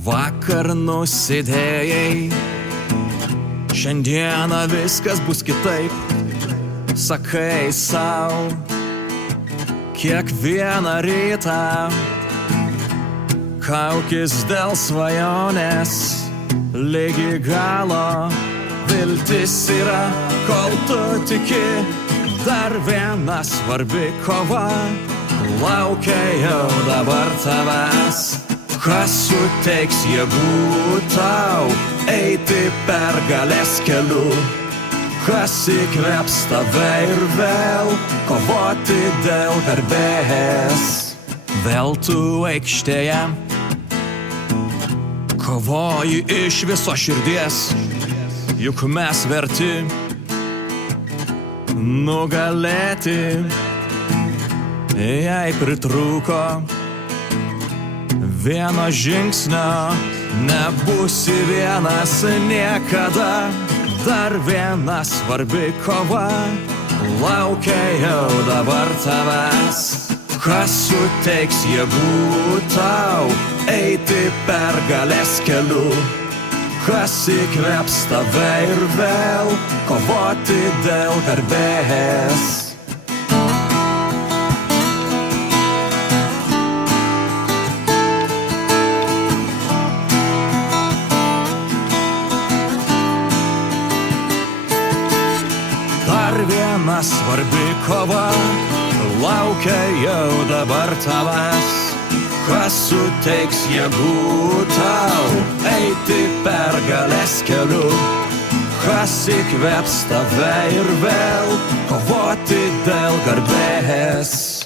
Vakar nusidėjai, šiandieną viskas bus kitaip. Sakai sau kiekvieną rytą, kaukis dėl svajonės ligi galo. Viltis yra, kol tu tiki, dar viena svarbi kova laukia jau dabar tavęs. Kas suteiks jėgų tau eiti pergalės keliu? Kas įkvėps tave ir vėl kovoti dėl garbės? Vėl tu aikštėje kovoji iš viso širdies, juk mes verti nugalėti. Jei pritrūko vieno žingsnio, nebūsi vienas niekada. Dar viena svarbi kova laukia jau dabar tavęs. Kas suteiks jėgų tau eiti pergalės keliu? Kas įkvėps tave ir vėl kovoti dėl garbės? Dar viena svarbi kova laukia jau dabar tavęs. Kas suteiks jėgų tau eiti pergalės keliu? Kas įkvėps tave ir vėl kovoti dėl garbės?